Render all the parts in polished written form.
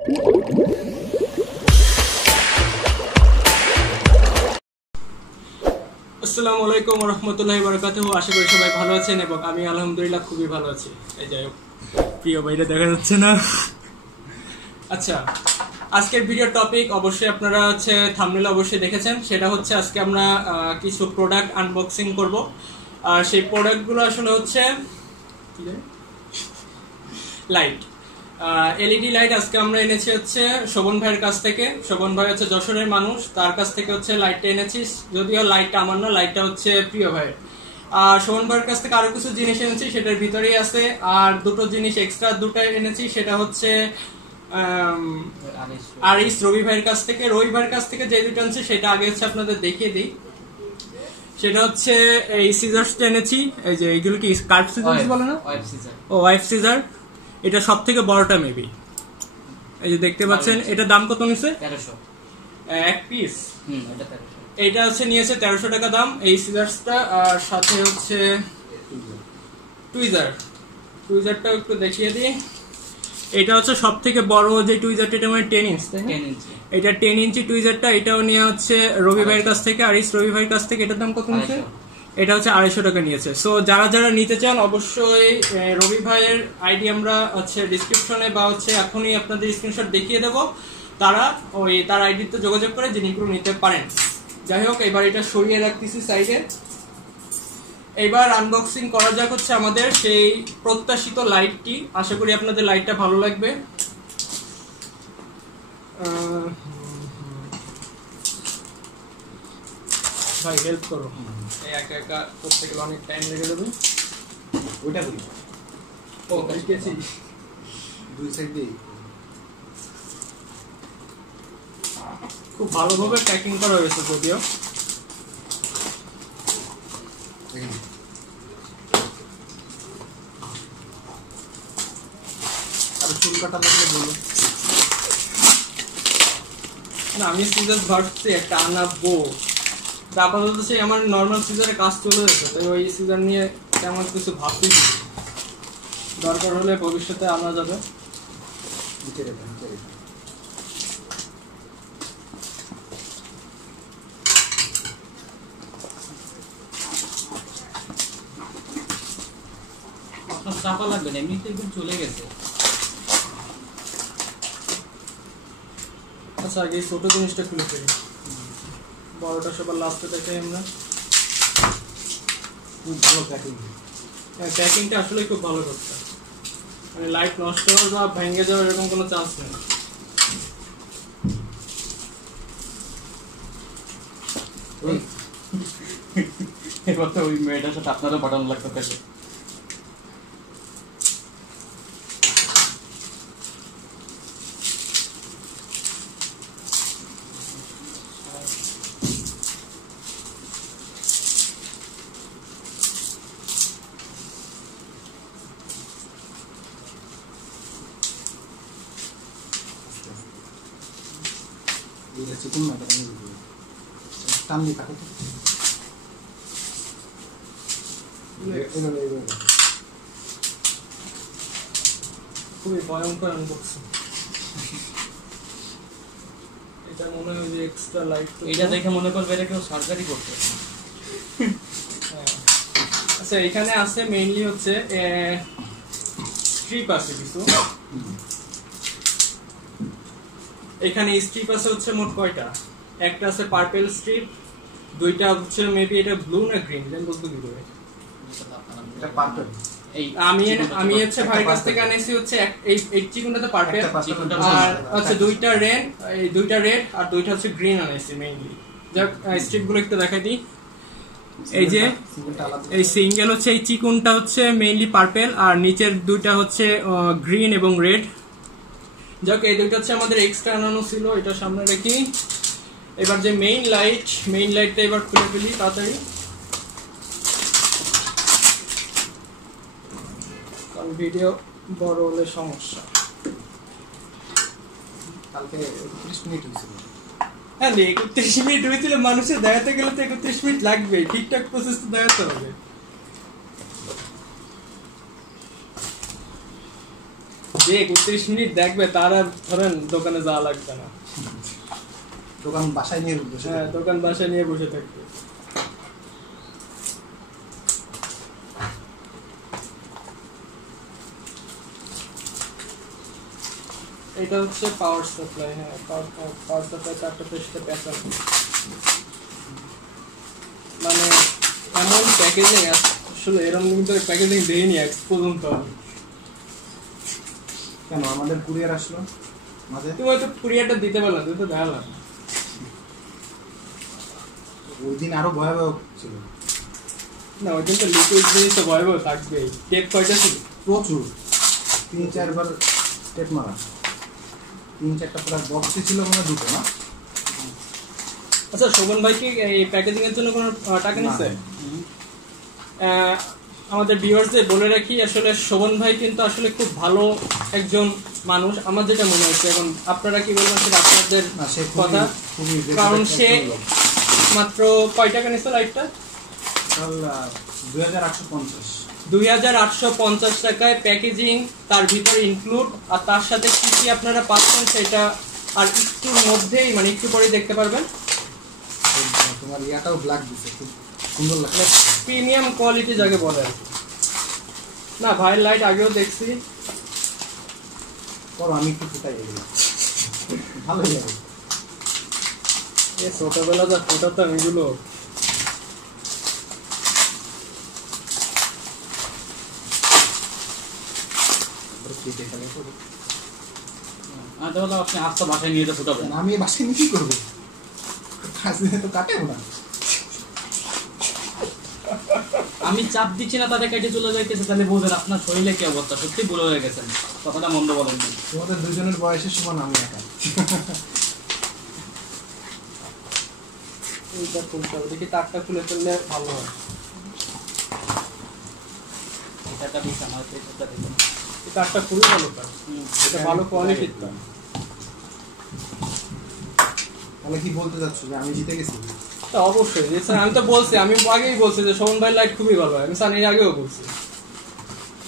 আসসালামু আলাইকুম ওয়া রাহমাতুল্লাহি ওয়া বারাকাতুহু। আশা করি সবাই ভালো আছেন এবং আমি আলহামদুলিল্লাহ খুবই ভালো আছি। এই যাই হোক, প্রিয় ভাইরা দেখা যাচ্ছে না। আচ্ছা, আজকের ভিডিও টপিক অবশ্যই আপনারা থাম্বনেলে অবশ্যই দেখেছেন। সেটা হচ্ছে আজকে আমরা কিছু প্রোডাক্ট আনবক্সিং করব। আর সেই প্রোডাক্টগুলো আসলে হচ্ছে লাইট, এলইডি লাইট। আজকে আমরা এনেছি হচ্ছে শোভন ভাইয়ের কাছ থেকে। শোভন ভাই হচ্ছে যশোরের মানুষ, তার কাছ থেকে হচ্ছে লাইটটা এনেছি। যদিও লাইটটা আমার না, লাইটটা হচ্ছে প্রিয় ভাইয়ের। আর শোভন ভাইয়ের কাছ থেকে আরো কিছু জিনিস এনেছি, সেটার ভিতরেই আছে। আর দুটো জিনিস এক্সট্রা দুটো এনেছি, সেটা হচ্ছে আরিস রবি ভাইয়ের কাছ থেকে। রবি ভাইয়ের কাছ থেকে যে দুটো আনছি সেটা আগে হচ্ছে আপনাদের দেখিয়ে দিই। সেটা হচ্ছে এই সিজার্সটা এনেছি। এই যে এইগুলো কি কার্ভ সিজার্স বলে না? ও ওয়াইফ সিজার। এটা সব থেকে বড়টা মেবি। এই যে দেখতে পাচ্ছেন, এটা দাম কত নিছে? 1300 এক পিস। এটা হচ্ছে নিয়েছে 1300 টাকা দাম এই সিজার্সটা। আর সাথে হচ্ছে টুইজারটা একটু দেখিয়ে দিই। এটা হচ্ছে সব থেকে বড় যে টুইজারটা, এটা মানে 10 ইঞ্চ, তাই না? এটা 10 ইঞ্চি টুইজারটা। এটাও নিয়ে হচ্ছে রবি ভাইয়ের কাছ থেকে, আরিস রবি ভাইয়ের কাছ থেকে। এটার দাম কত নিচ্ছে? এটা হচ্ছে 250 টাকা নিয়েছে। সো যারা যারা নিতে চান অবশ্যই রবি ভাইয়ের আইডি আমরা হচ্ছে ডিসক্রিপশনে বা হচ্ছে এখনই আপনাদের স্ক্রিনশট দেখিয়ে দেবো, তারা তার আইডিতে যোগাযোগ করে জিনিসগুলো নিতে পারেন। যাই হোক, এবার এটা সরিয়ে রাখতেছি সাইডে। এবার আনবক্সিং করা যাক হচ্ছে আমাদের সেই প্রত্যাশিত লাইটটি। আশা করি আপনাদের লাইটটা ভালো লাগবে। ভাই হেল্প করো, একা একা করতে গেলে অনেক টাইম লেগে যাবে। ওইটা করি। ও দেখেছি, দুই সাইড দিয়ে খুব ভালোভাবে প্যাকিং করা হয়েছে। যদিও আর চুল কাটা লাগলে বলো না, আমি সিজার ভাবছি একটা আনাবো। আপাতত সেই আমার নর্মাল সিজারে কাজ চলে গেছে, তাই ওই সিজার নিয়ে তেমন কিছু ভাবতেছি। দরকার হলে ভবিষ্যতে আনা যাবে। চাপা লাগবে না, এমনিতে একদম চলে গেছে। আচ্ছা, আগে ছোট জিনিসটা খুলে ফেলি, বড়টা সবার লাস্টে দেখাই আমরা। খুব ভালো প্যাকিং। হ্যাঁ, প্যাকিংটা আসলে খুব ভালো করতে, মানে লাইট নষ্ট হওয়ার বা ভেঙে যাওয়ার এরকম কোনো চান্স নেই। এবার তো ওই মেয়েটার সাথে আপনারও পাঠানো লাগতে থাকে। চিকন না টানলি কাটো তো। খুবই ভয়ঙ্কর আনবক্সিং। এটা মনে হয় যে এক্সট্রা লাইট। এটা দেখে মনে করবে এটা কেউ সার্জারি করতে। আচ্ছা, এখানে আছে মেইনলি হচ্ছে স্ট্রিপ আছে কিছু। এখানে স্ট্রিপ আছে হচ্ছে মোট কয়টা? একটা আছে পার্পল স্ট্রিপ, দুইটা হচ্ছে মেবি এটা ব্লু না গ্রিন, দেন বলতে কি করে। এটা পার্পল। আমি হচ্ছে ভাইয়ের কাছ থেকে আনেছি হচ্ছে এই চিকনটাতে পার্পল, আর হচ্ছে দুইটা রেড, এই দুইটা রেড আর দুইটা হচ্ছে গ্রিন আনেছি মেইনলি। যাক, স্ট্রিপগুলো একটু দেখাই দিই। এই যে এই সিঙ্গেল হচ্ছে এই চিকনটা হচ্ছে মেইনলি পার্পল, আর নিচের দুইটা হচ্ছে গ্রিন এবং রেড। যাক, এই দুইটা হচ্ছে আমাদের এক্সট্রা আনানো ছিল, এটা সামনে রেখি। এবার যে মেইন লাইটটা এবার খুলে ফেলি তাড়াতাড়ি, কারণ ভিডিও বড় হলে সমস্যা। কালকে 30 মিনিট হয়েছিল। হ্যাঁ, 31 মিনিট হয়েছিল। মানুষের দেখাতে গেলে তো 31 মিনিট লাগবে, ঠিকঠাক প্রসেস তো দেখাতে হবে। যে 31 মিনিট দেখবে তার আর ধরেন দোকানে যাওয়া লাগবে না। দোকান বাসায় নিয়ে বসে হ্যাঁ, থাকবে। দোকান বাসায় নিয়ে বসে থাকবে। এটা হচ্ছে পাওয়ার সাপ্লাই। হ্যাঁ, পাওয়ার সাপ্লাই চারটা পেস্টে প্যাটার্ন, মানে এমন প্যাকেজিং আসলে এরকম কিন্তু প্যাকেজিং দেয়নি আজ পর্যন্ত। কেন আমাদের কুরিয়ার আসলো মাঝে? তুমি হয়তো কুরিয়ারটা দিতে পারলাম, তুমি তো দেখালাম ওই দিন আরো ভয়াবহ ছিল। না। ওই দিন তো লিকুইড জিনিস তো ভয়াবহ থাকবেই। টেপ কয়টা ছিল? প্রচুর, 3-4 বার টেপ মারা, 3-4টা পুরো বক্সে ছিল, মানে দুটো না। আচ্ছা, শোভন ভাই কি এই প্যাকেজিং এর জন্য কোনো টাকা নিচ্ছে? আমাদের ভিউয়ার্সদের বলে রাখি, আসলে শোভন ভাই কিন্তু আসলে খুব ভালো একজন মানুষ, আমার যেটা মনে হচ্ছে। এখন আপনারা কি বলবেন সেটা আপনাদের না, সে কথা। খুবই কারণ সে মাত্র কয় টাকা নিচ্ছে লাইটটা? 2850। 2850 টাকায় প্যাকেজিং, তার ভিতরে ইনক্লুড, আর তার সাথে কি কি আপনারা পাচ্ছেন সেটা আর একটুর মধ্যেই, মানে একটু পরে দেখতে পারবেন। তোমার ইয়াটাও ব্ল্যাক দিছে, খুব সুন্দর লাগছে। প্রিমিয়াম কোয়ালিটি যাকে বলে আর কি। না, ভাইয়ের লাইট আগেও দেখছি। করো, আমি একটু ফুটাই এগুলো, ভালোই লাগে। এ ছোটবেলা যা ফোটাতাম এগুলো। আপনি আস্তে বাসায় নিয়ে যেতে ফুটাবেন। আমি বাসায় নিয়ে কি করবো? কাজ নিয়ে তো কাটেও না। আমি চাপ দিচ্ছি না তাদের কাছে চলে যাইতেছে, তাহলে বোঝেন আপনার শরীরে কি অবস্থা। সত্যি বুড়ো হয়ে গেছেন, কথাটা মন্দ বলেননি। তোমাদের দুজনের বয়সের সমান আমি একা। এইটা খুলতে হবে, দেখি তারটা খুলে ফেললে ভালো হয়। এটা বিছানা হচ্ছে, এটা দেখুন। এই তারটা খুবই ভালো তার, এটা ভালো কোয়ালিটির তার। তাহলে কি বলতে চাচ্ছ যে আমি জিতে গেছি? তা অবশ্যই, আমি তো বলছি, আমি আগেই বলছি যে শোভন ভাই লাইট খুবই ভালো হয়। আমি সানির আগেও বলছি,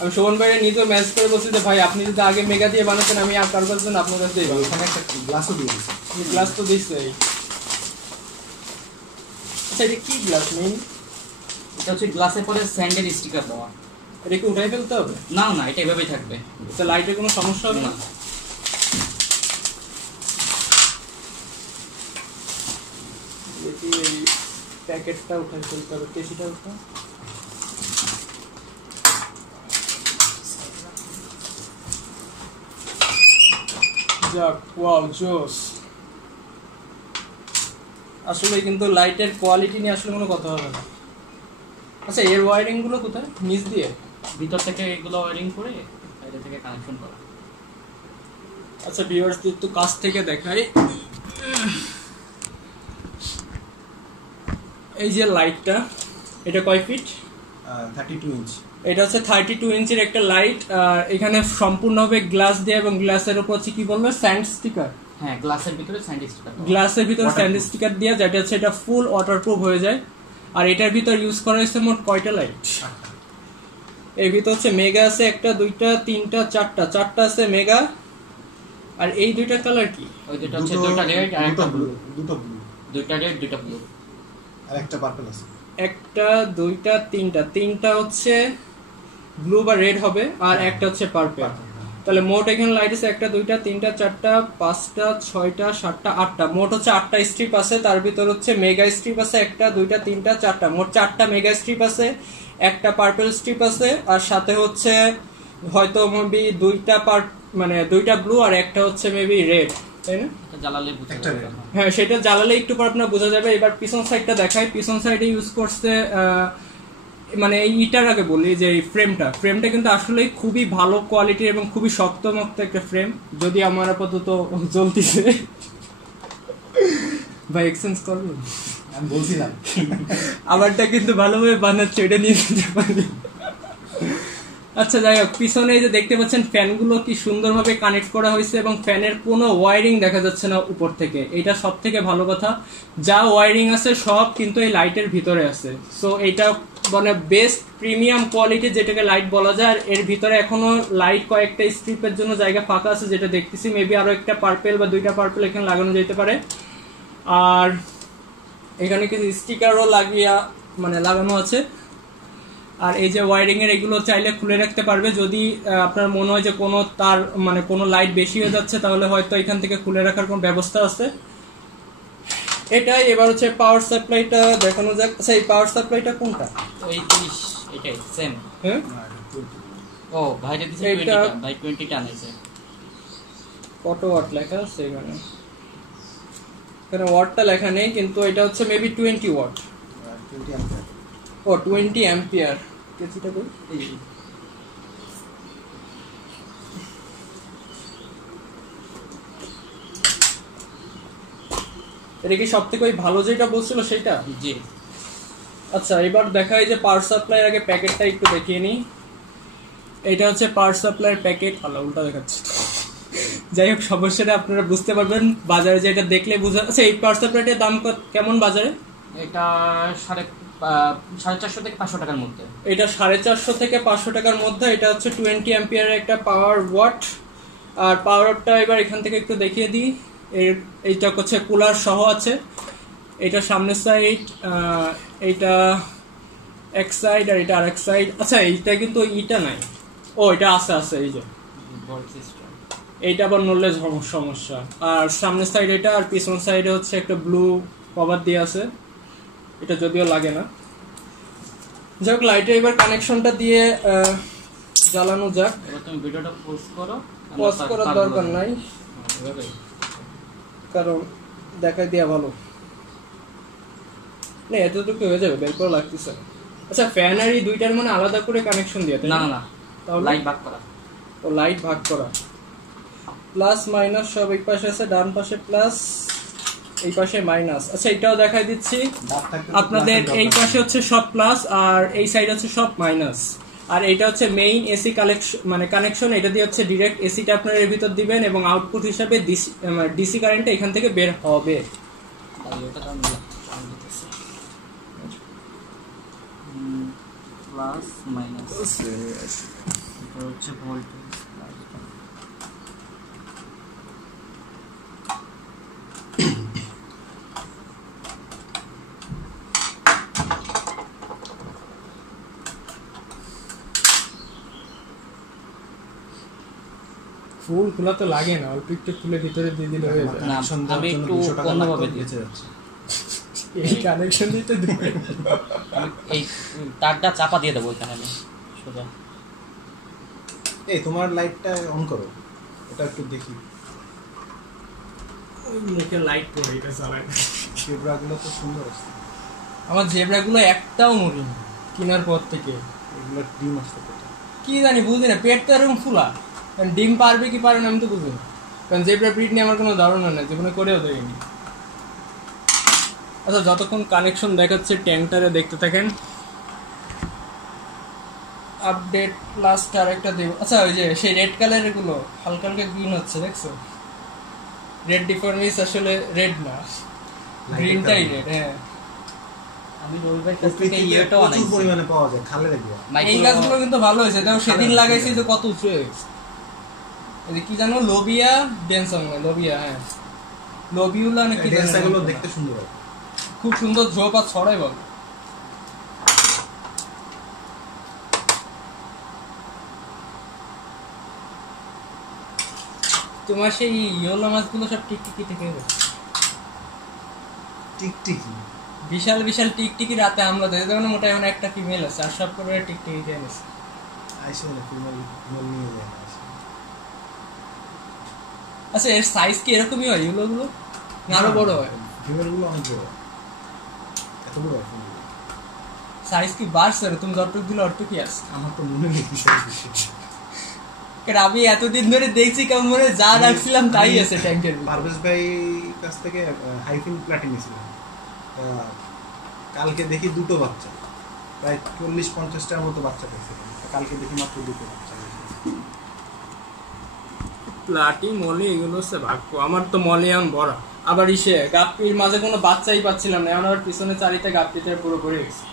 আমি শোভন ভাইয়ের নিজেও ম্যাচ করে বলছি যে ভাই আপনি যদি আগে মেগা দিয়ে বানাতেন, আমি আর কারো কাছে আপনার কাছে দিয়ে বানাবো। ওখানে একটা গ্লাসও দিয়ে দিচ্ছি। গ্লাস তো দিচ্ছে। আচ্ছা, এটা কি গ্লাস মেইন? এটা হচ্ছে গ্লাসে পরে স্যান্ডের স্টিকার দেওয়া। এটা কি উঠাই ফেলতে হবে? না না, এটা এভাবেই থাকবে। এটা লাইটের কোনো সমস্যা হবে না? দেখি এই প্যাকেটটা উঠাই ফেলতে হবে, কেসিটা উঠা। যাক, ওয়াও, জোস। আসলে কিন্তু লাইটের কোয়ালিটি নিয়ে আসলে কোনো কথা হবে না। আচ্ছা, এর ওয়ারিং গুলো কোথায়? নিচ দিয়ে? ভিতর থেকে এগুলো ওয়ারিং করে বাইরে থেকে কানেকশন করা। আচ্ছা, ভিউয়ার্সদের একটু কাছ থেকে দেখাই। এই যে লাইটটা, এটা কয় ফিট? 32 ইঞ্চ। এটা হচ্ছে 32 ইঞ্চির একটা লাইট। আর এখানে সম্পূর্ণভাবে গ্লাস দিয়ে, এবং গ্লাসের উপর হচ্ছে কি বলবো, স্যান্ড স্টিকার। হ্যাঁ, গ্লাসের ভিতরে স্যান্ড স্টিকার। গ্লাসের ভিতরে স্যান্ড স্টিকার দিয়ে, যেটা হচ্ছে এটা ফুল ওয়াটারপ্রুফ হয়ে যায়। আর এটার ভিতর ইউজ করা হয়েছে মোট কয়টা লাইট? এর ভিতর হচ্ছে মেগা আছে একটা, দুইটা, তিনটা, চারটা আছে মেগা। আর এই দুইটা কালার কি? ওই দুটো হচ্ছে দুটো রেড আর একটা ব্লু। দুটো ব্লু, দুইটা রেড, দুইটা ব্লু, আর একটা পার্পল আছে। একটা, দুইটা, তিনটা হচ্ছে ব্লু বা রেড হবে, আর একটা হচ্ছে পার্পল। তাহলে মোট এখানে লাইট আছে একটা, দুইটা, তিনটা, চারটা, পাঁচটা, ছয়টা, সাতটা, আটটা। মোট হচ্ছে 8টা স্ট্রিপ আছে। তার ভিতর হচ্ছে মেগা স্ট্রিপ আছে একটা, দুইটা, তিনটা, চারটা। মোট 4টা মেগা স্ট্রিপ আছে, একটা পার্পল স্ট্রিপ আছে, আর সাথে হচ্ছে হয়তো মেবি দুইটা ব্লু আর একটা হচ্ছে মেবি রেড, তাই না? এটা জ্বালালে বুঝতে একটা পারবে। red। হ্যাঁ, সেটা জ্বালালে একটু পর আপনার বোঝা যাবে। এবার পিছন সাইডটা দেখাই। পিছন সাইডে ইউজ করছে মানে ইটার আগে বলি যে এই ফ্রেমটা কিন্তু আসলে খুবই ভালো কোয়ালিটির এবং খুবই শক্তমক্ত একটা ফ্রেম। যদি আমার আপাতত জ্বলতিছে, ভাই এক্সচেঞ্জ করবেন? আমি বলছিলাম আমারটা কিন্তু ভালোভাবে বানাচ্ছে, এটা নিয়ে যেতে পারি। আচ্ছা, যাই হোক, পিছনে এই যে দেখতে পাচ্ছেন ফ্যানগুলো কি সুন্দরভাবে কানেক্ট করা হয়েছে, এবং ফ্যানের কোনো ওয়ারিং দেখা যাচ্ছে না উপর থেকে। এটা সব থেকে ভালো কথা। যা ওয়ারিং আছে সব কিন্তু এই লাইটের ভিতরে আছে। সো এটা মানে বেস্ট প্রিমিয়াম কোয়ালিটি যেটাকে লাইট বলা যায়। আর এর ভিতরে এখনো লাইট কয়েকটা স্ট্রিপের জন্য জায়গা ফাঁকা আছে যেটা দেখতেছি, মেবি আরো একটা পার্পেল বা দুইটা পার্পেল এখানে লাগানো যেতে পারে। আর এখানে কিছু স্টিকারও লাগানো আছে। আর এই যে ওয়ারিং এর এগুলো চাইলে খুলে রাখতে পারবে, যদি আপনার মনে হয় যে কোনো তার কোনো লাইট বেশি হয়ে যাচ্ছে তাহলে হয়তো এখান থেকে খুলে রাখার কোনো ব্যবস্থা আছে। এটাই। এবার হচ্ছে পাওয়ার সাপ্লাইটা দেখানো যাক। আচ্ছা, এই পাওয়ার সাপ্লাইটা কোনটা? ওই 30 এটাই সেম। হ্যাঁ, ও ভাইটা দিছে 20 টা, ভাই 20 টা আনাইছে। কত ওয়াট লেখা আছে এখানে? এখানে ওয়াটটা লেখা নেই, কিন্তু এটা হচ্ছে মেবি 20 ওয়াট। 20 অ্যাম্পিয়ার। ও 20 অ্যাম্পিয়ার। কেজিটা কই? এটা কি সবথেকে ওই ভালো যেটা বলছিল সেটা? জি। আচ্ছা, এবার দেখাই যে পাওয়ার সাপ্লাইয়ের আগে প্যাকেটটা একটু দেখিয়ে নিই। এটা হচ্ছে পাওয়ার সাপ্লাইয়ের প্যাকেট। আল্লাহ, উল্টা দেখাচ্ছি। যাই হোক, সমস্যাটা আপনারা বুঝতে পারবেন বাজারে যেটা দেখলে বুঝা। আচ্ছা, এই পাওয়ার সাপ্লাইটার দাম কেমন বাজারে? এটা 450 থেকে 500 টাকার মধ্যে। এটা 450 থেকে 500 টাকার মধ্যে। এটা হচ্ছে 20 অ্যাম্পিয়ারের একটা পাওয়ার ওয়াট। আর পাওয়ারটা এবার এখান থেকে একটু দেখিয়ে দিই। এইটা হচ্ছে কুলার সহ আছে। এটা সামনের সাইড, এইটা এক সাইড আর এটা আরেক সাইড। আচ্ছা, এইটা কিন্তু ইটা নাই। ও, এটা আছে এই যে এইটা আবার নড়লে সমস্যা। আর সামনের সাইড এটা, আর পিছন সাইডে হচ্ছে একটা ব্লু কভার দিয়ে আছে, এটা যদিও লাগে না। যাই হোক, লাইটের এবার কানেকশনটা দিয়ে জ্বালানো যাক। এবার তুমি ভিডিওটা পজ করো। পজ করার দরকার নাই, কারণ দেখাই দেওয়া ভালো না। এতটুকু হয়ে যাবে, বের করা লাগতেছে। আচ্ছা, ফ্যান আর এই দুইটার আলাদা করে কানেকশন দিয়ে? না, তাহলে লাইট ভাগ করা। ও, লাইট ভাগ করা। প্লাস মাইনাস সব এই পাশে আছে, ডান পাশে প্লাস, এই পাশে মাইনাস। আচ্ছা, এটাও দেখাই দিচ্ছি আপনাদের। এই পাশে হচ্ছে সব প্লাস আর এই সাইড হচ্ছে সব মাইনাস। আর এটা হচ্ছে মেইন এসি কানেকশন। এটা দিয়ে হচ্ছে ডিরেক্ট এসিটা আপনারা এর ভিতর দিবেন এবং আউটপুট হিসাবে ডিসি কারেন্টটা এখান থেকে বের হবে। প্লাস মাইনাস এটা হচ্ছে ভোল্টেজ। ফুল খোলা তো লাগে না, অল্প একটু খুলে ভিতরে দিয়ে দিলে হয়ে যায়। না, আমি একটু অন্যভাবে দিয়েছি। এই কানেকশন দিতে দিবে, এই তারটা চাপা দিয়ে দেবো এখানে আমি সোজা। এই তোমার লাইটটা অন করো, এটা একটু দেখি। মুখে লাইট পড়ে এটা চালায়। জেব্রাগুলো তো সুন্দর আছে। আমার জেব্রাগুলো একটাও মরিন কেনার পর থেকে। এগুলো ডিম আসতে কি জানি, বুঝি না। পেট তো এরকম ফুলা, ডিম পারবে কি পারে না আমি তো বুঝি না। কারণ জেব্রা ব্রিড নিয়ে আমার কোনো ধারণা নেই, জীবনে করেও দেয়নি। আচ্ছা, যতক্ষণ কানেকশন দেখাচ্ছে ট্যাঙ্কটারে দেখতে থাকেন। আপডেট লাস্ট আর একটা দেব। আচ্ছা, ওই যে সেই রেড কালারের গুলো হালকা হালকা গ্রিন হচ্ছে, দেখছো? রেড ডিফরমিস আসলে রেড না, গ্রিনটাই রেড। হ্যাঁ, আমি রবিবার কাছ থেকে ইয়েটাও আনাইছি। প্রচুর পরিমাণে পাওয়া যায় খালে দেখো। এই গাছগুলো কিন্তু ভালো হয়েছে। দেখো, সেদিন লাগাইছি তো কত উঁচু হয়েছে। এই কি জানো, লোবিয়া ডেনসং, লোবিয়া, হ্যাঁ লোবিউলা নাকি, ডেনসাগুলো দেখতে সুন্দর, খুব সুন্দর ঝোপ আর ছড়াই বল। তোমার সেই ইয়োলো মাছগুলো সব টিকটিকি থেকে টিকটিকি, বিশাল বিশাল টিকটিকি রাতে আমরা দেখে যেমন মোটা এখন একটা ফিমেল আছে, আর সব করে টিকটিকি খেয়ে নিচ্ছে। আইসো না ফিমেল নিয়ে যায়। আচ্ছা, এর সাইজ কি এরকমই হয় ইয়োলো গুলো, না আরো বড় হয়? ফিমেল গুলো অনেক বড়, এত বড় হয়। সাইজ কি বাড়ছে? তুমি যতটুকু দিলে অতটুকুই আছে। আমার তো মনে নেই বিশাল বিশাল। আমি এতদিন ধরে দেখছি কেমন মনে যা রাখছিলাম তাই আছে ট্যাঙ্কের। পারভেজ ভাই কাছ থেকে হাইফিন প্ল্যাটিং নিয়েছিলাম, কালকে দেখি দুটো বাচ্চা, প্রায় 40-50টার মতো বাচ্চা পেয়েছিলাম। কালকে দেখি মাত্র দুটো বাচ্চা। প্লাটি মলি এগুলো হচ্ছে ভাগ্য। আমার তো মলিয়ান বড়া, আবার ইসে গাপ্পির মাঝে কোনো বাচ্চাই পাচ্ছিলাম না, এখন আবার পিছনে চারিতে গাপ্পিতে পুরো পড়ে গেছে।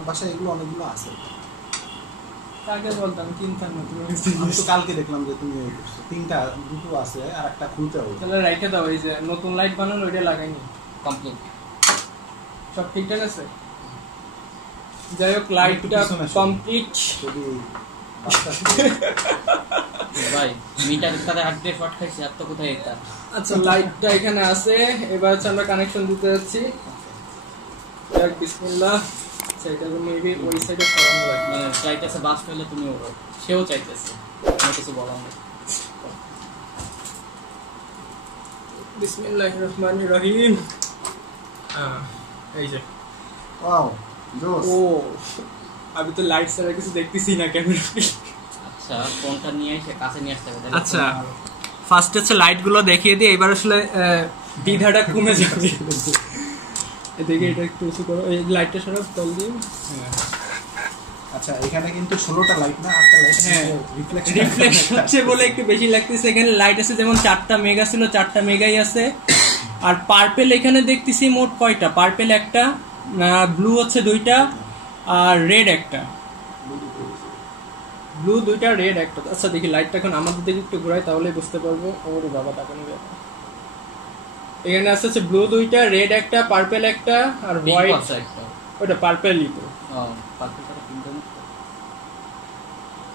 আমার বাসায় এগুলো অনেকগুলো আছে। কাকে বলতাম কিনতাম না তুমি। আমি তো কালকে দেখলাম যে তুমি তিনটা, দুটো আছে আর একটা খুলতে হবে। তাহলে রাইখে দাও, এই যে নতুন লাইট বানানো ওইটা লাগাইনি, কমপ্লিট সব ঠিকঠাক আছে। যাই হোক লাইটটা কমপ্লিট। যদি ভাই মিটার তাদের হাত দিয়ে শর্ট খাইছে, আর তো কোথায় এটা। আচ্ছা লাইটটা এখানে আছে, এবার হচ্ছে আমরা কানেকশন দিতে যাচ্ছি। যাক বিসমিল্লাহ। সেটা মেবি ওই সাইডে সরানো লাগবে, মানে চাইতেছে বাস্ট হলে তুমি ওরো, সেও চাইতেছে, আমি কিছু বলার নেই। বিসমিল্লাহির রহমানির রহিম। এই যে ওয়াও জোস। ও আমি তো লাইট ছাড়া কিছু দেখতেছি না ক্যামেরাতে। আচ্ছা ফোনটা নিয়ে এসে কাছে নিয়ে আসতে হবে। আচ্ছা ফার্স্ট হচ্ছে লাইট গুলো দেখিয়ে দিই, এবার আসলে দ্বিধাটা কমে যাবে। এদিকে এটা একটু উঁচু করো, এই লাইটটা সরাও তল দিয়ে। আচ্ছা এখানে কিন্তু 16টা লাইট না, 8টা লাইট। হ্যাঁ রিফ্লেকশন রিফ্লেকশন হচ্ছে বলে একটু বেশি লাগতেছে। এখানে লাইট আছে যেমন 4টা মেগা ছিল, 4টা মেগাই আছে। আর পার্পেল এখানে দেখতেছি মোট কয়টা, পার্পেল একটা, ব্লু হচ্ছে 2টা, আর রেড একটা। ব্লু 2টা, রেড একটা। আচ্ছা দেখি লাইটটা এখন আমাদের দিকে একটু ঘোরাই, তাহলে বুঝতে পারবো। ওরে বাবা তাকানো যাবে। এখানে আছে হচ্ছে ব্লু 2টা, রেড একটা, পার্পেল একটা, আর হোয়াইট একটা। ওটা পার্পেলই তো। পার্পেলটা কিনতে না।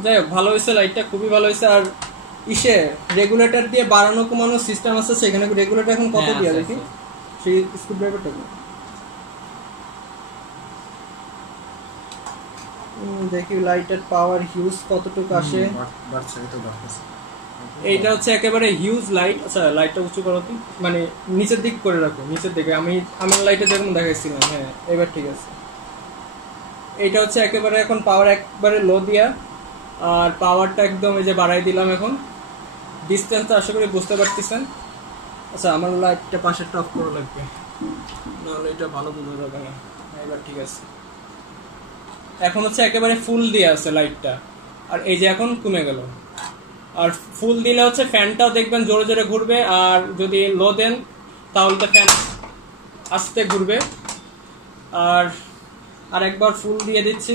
যাই হোক ভালো হয়েছে লাইটটা, খুবই ভালো হয়েছে। আর ইসে রেগুলেটর দিয়ে বাড়ানো কমানো সিস্টেম আছে, সেখানে রেগুলেটর এখন কত দিয়ে দেখি সেই স্ক্রুড্রাইভারটা দেখি লাইটের পাওয়ার হিউজ কতটুকু আসে। এইটা হচ্ছে একেবারে হিউজ লাইট। আচ্ছা লাইটটা উঁচু করো কি, মানে নিচের দিক করে রাখো, নিচের দিকে। আমি আমার লাইটে যেরকম দেখাইছিলাম, হ্যাঁ এবার ঠিক আছে। এইটা হচ্ছে একেবারে এখন পাওয়ার একবারে লো দিয়া, আর পাওয়ারটা একদম এই যে বাড়াই দিলাম। এখন ডিসটেন্সটা আশা করি বুঝতে পারতেছেন। আচ্ছা আমার লাইটটা পাশেরটা অফ করা লাগবে, নাহলে এটা ভালো বোঝা যাবে না। এবার ঠিক আছে, এখন হচ্ছে একেবারে ফুল দিয়ে আছে লাইটটা। আর এই যে এখন কমে গেল। আর ফুল দিলে হচ্ছে ফ্যানটাও দেখবেন জোরে জোরে ঘুরবে, আর যদি লো দেন তাহলে তো ফ্যান আস্তে ঘুরবে। আর আরেকবার ফুল দিয়ে দিচ্ছি,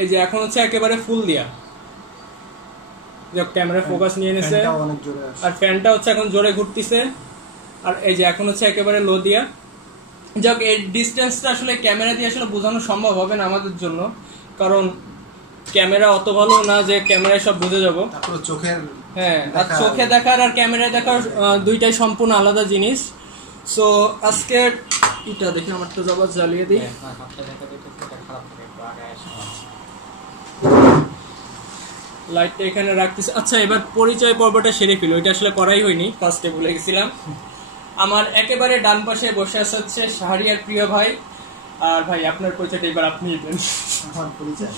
এই যে এখন হচ্ছে একেবারে ফুল দিয়া। ক্যামেরা ফোকাস নিয়ে নিছে, আর ফ্যানটা হচ্ছে এখন জোরে ঘুরতেছে। আর এই যে এখন হচ্ছে একেবারে লো দিয়া। যাক এই ডিসটেন্সটা আসলে ক্যামেরা দিয়ে আসলে বোঝানো সম্ভব হবে না আমাদের জন্য, কারণ ক্যামেরা অত ভালো না যে ক্যামেরায় সব বুঝে যাবো। হ্যাঁ, আর চোখে দেখার আর ক্যামেরায় দেখার দুইটাই সম্পূর্ণ আলাদা জিনিস। সো আজকে এটা দেখি আমার তো জবাব জ্বালিয়ে দিই। লাইটটা এখানে রাখতেছি। আচ্ছা এবার পরিচয় পর্বটা সেরে ফেলো, এটা আসলে করাই হয়নি, ফার্স্টে ভুলে গেছিলাম। আমার একেবারে ডান পাশে বসে আছে হচ্ছে শাহরিয়ার প্রিয় ভাই। আর ভাই আপনার পরিচয়টা এবার আপনিই দেন। আমার পরিচয়,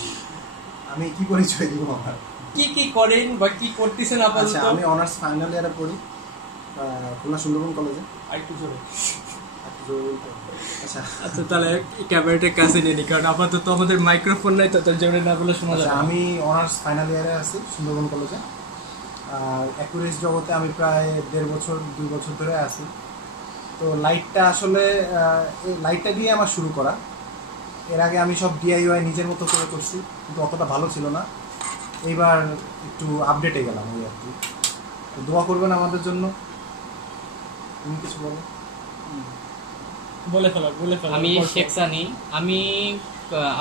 আমি কি পরিচয় দিব? আমার কি কি করেন বা কি করতেছেন আপাতত? আচ্ছা আমি অনার্স ফাইনাল ইয়ারে পড়ি খুলনা সুন্দরবন কলেজে। আরেকটু জোরে। আচ্ছা আচ্ছা তাহলে ক্যামেরাটার কাছে নিয়ে নি, কারণ আপাতত আমাদের মাইক্রোফোন নাই, তো তার জন্য না বলে শোনা যাবে। আমি অনার্স ফাইনাল ইয়ারে আছি সুন্দরবন কলেজে। আর অ্যাকুরেস জগতে আমি প্রায় 1.5 বছর 2 বছর ধরে আছি। তো লাইটটা আসলে এই লাইটটা দিয়ে আমার শুরু করা। এর আগে আমি সব ডিআইওয়াই নিজের মতো করে করছি, কিন্তু অতটা ভালো ছিল না। এইবার একটু আপডেটে গেলাম ওই আর কি। দোয়া করবেন আমাদের জন্য। তুমি কিছু বলো? বলে ফেলো। আমি শেখ সানি, আমি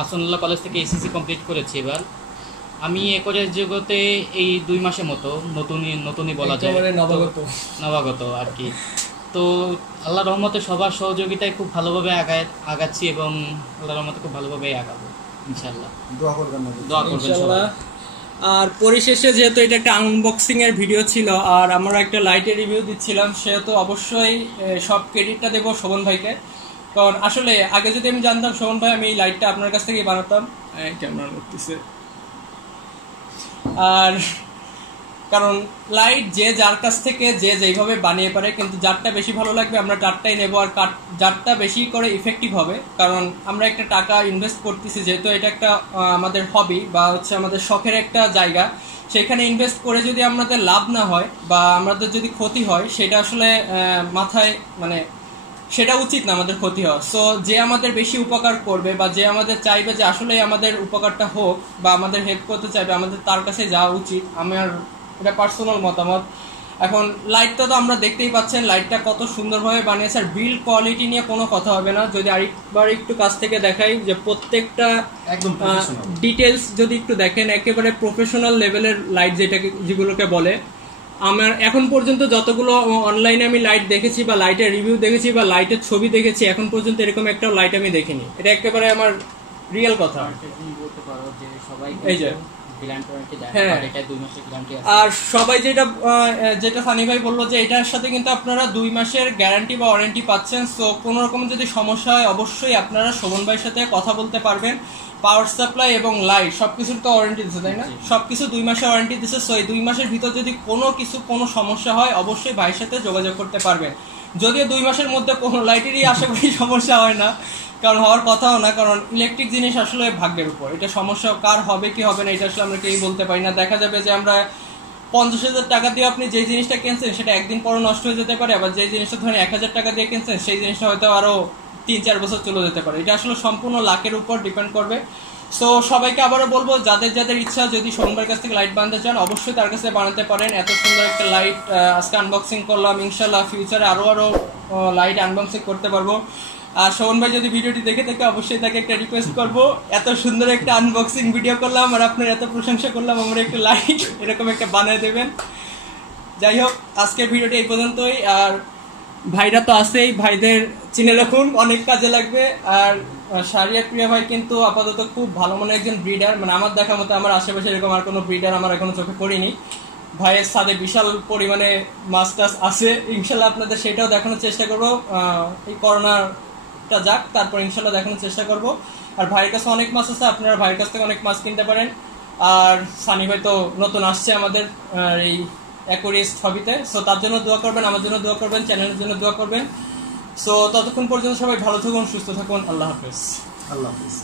আসনুল্লাহ কলেজ থেকে এসএসসি কমপ্লিট করেছি। এবার আমি একরের জগতে এই 2 মাসের মতো নতুনই বলা যায়, নবাগত আর কি। তো আল্লাহ রহমতে সবার সহযোগিতায় খুব ভালোভাবে আগাচ্ছি, এবং আল্লাহ রহমতে খুব ভালোভাবেই আগাবো ইনশাআল্লাহ। দোয়া করবেন ইনশাআল্লাহ। আর পরিশেষে যেহেতু এটা একটা আনবক্সিং এর ভিডিও ছিল, আর আমরা একটা লাইটের রিভিউ দিচ্ছিলাম, সেহেতু অবশ্যই সব ক্রেডিটটা দেবো শোভন ভাইকে। কারণ আসলে আগে যদি আমি জানতাম শোভন ভাই, আমি এই লাইটটা আপনার কাছ থেকেই বানাতাম। ক্যামেরা করতেছে। আর কারণ লাইট যে যার কাছ থেকে যে যেইভাবে বানিয়ে পারে, কিন্তু যারটা বেশি ভালো লাগবে আমরা তারটাই নেবো, আর যারটা বেশি করে ইফেক্টিভ হবে। কারণ আমরা একটা টাকা ইনভেস্ট করতেছি, যেহেতু এটা একটা আমাদের হবি বা হচ্ছে আমাদের শখের একটা জায়গা, সেখানে ইনভেস্ট করে যদি আমাদের লাভ না হয় বা আমাদের যদি ক্ষতি হয়, সেটা আসলে মাথায় মানে সেটা উচিত না আমাদের ক্ষতি হওয়া। সো যে আমাদের বেশি উপকার করবে বা যে আমাদের চাইবে যে আসলে আমাদের উপকারটা হোক বা আমাদের হেল্প করতে চাইবে, আমাদের তার কাছে যাওয়া উচিত। আমার এটা পার্সোনাল মতামত। এখন লাইটটা তো আমরা দেখতেই পাচ্ছেন, লাইটটা কত সুন্দরভাবে বানিয়েছে। আর বিল্ড কোয়ালিটি নিয়ে কোনো কথা হবে না। যদি আরেকবার একটু কাছ থেকে দেখাই যে প্রত্যেকটা একদম ডিটেলস যদি একটু দেখেন, একেবারে প্রফেশনাল লেভেলের লাইট যেগুলোকে বলে। আমার এখন পর্যন্ত যতগুলো অনলাইনে আমি লাইট দেখেছি বা লাইটের রিভিউ দেখেছি বা লাইটের ছবি দেখেছি, এখন পর্যন্ত এরকম একটা লাইট আমি দেখিনি। এটা একেবারে আমার রিয়েল কথা। এই যে আর সবাই যেটা সানি ভাই বললো যে এটার সাথে কিন্তু আপনারা 2 মাসের গ্যারান্টি বা ওয়ারেন্টি পাচ্ছেন। সো কোনো রকম যদি সমস্যা হয় অবশ্যই আপনারা শোভন ভাইয়ের সাথে কথা বলতে পারবেন। পাওয়ার সাপ্লাই এবং লাইট সবকিছুর তো ওয়ারেন্টি দিচ্ছে, তাই না? সবকিছু 2 মাসের ওয়ারেন্টি দিচ্ছে। সো এই 2 মাসের ভিতর যদি কোনো সমস্যা হয় অবশ্যই ভাইয়ের সাথে যোগাযোগ করতে পারবেন। যদিও 2 মাসের মধ্যে কোনো লাইটেরই আশা করি সমস্যা হয় না, কারণ হওয়ার কথাও না। কারণ ইলেকট্রিক জিনিস আসলে ভাগ্যের উপর, এটা সমস্যা কার হবে কি হবে না এটা আসলে আমরা কেউই বলতে পারি না। দেখা যাবে যে আমরা 50,000 টাকা দিয়ে আপনি যে জিনিসটা কিনছেন সেটা একদিন পরে নষ্ট হয়ে যেতে পারে, আবার যে জিনিসটা ধরেন 1,000 টাকা দিয়ে কিনছেন সেই জিনিসটা হয়তো আরো 3-4 বছর চলে যেতে পারে। এটা আসলে সম্পূর্ণ লাকের উপর ডিপেন্ড করবে। সো সবাইকে আবারও বলবো, যাদের ইচ্ছা যদি শোভনবার কাছ থেকে লাইট বানাতে চান অবশ্যই তার কাছে বানাতে পারেন। এত সুন্দর একটা লাইট আজকে আনবক্সিং করলাম, ইনশাল্লাহ ফিউচারে আরো লাইট আনবক্সিং করতে পারবো। আর শোভন ভাই যদি ভিডিওটি দেখে থাকে অবশ্যই তাকে একটা রিকোয়েস্ট করবো, এত সুন্দর একটা আনবক্সিং ভিডিও করলাম আর আপনার এত প্রশংসা করলাম, আমরা একটা লাইট এরকম একটা বানিয়ে দেবেন। যাই হোক, আজকের ভিডিওটি এই পর্যন্তই। আর ভাইরা তো আছেই, ভাইদের চিনে রাখুন, অনেক কাজে লাগবে। আর শাহরিয়ার প্রিয়া ভাই কিন্তু আপাতত খুব ভালো মনে একজন ব্রিডার, মানে আমার দেখা মতো আমার আশেপাশে এরকম আর কোনো ব্রিডার আমার এখনো চোখে পড়িনি। ভাইয়ের সাথে বিশাল পরিমাণে মাছ টাছ আছে, ইনশাল্লাহ আপনাদের সেটাও দেখানোর চেষ্টা করবো। এই করোনাটা যাক, তারপর ইনশাল্লাহ দেখানোর চেষ্টা করবো। আর ভাইয়ের কাছে অনেক মাছ আছে, আপনারা ভাইয়ের কাছ থেকে অনেক মাছ কিনতে পারেন। আর সানি ভাই তো নতুন আসছে আমাদের এই অ্যাকোয়ারিস্ট হবিতে, সো তার জন্য দোয়া করবেন, আমার জন্য দোয়া করবেন, চ্যানেলের জন্য দোয়া করবেন। সো ততক্ষণ পর্যন্ত সবাই ভালো থাকুন, সুস্থ থাকুন। আল্লাহ হাফেজ। আল্লাহ হাফেজ।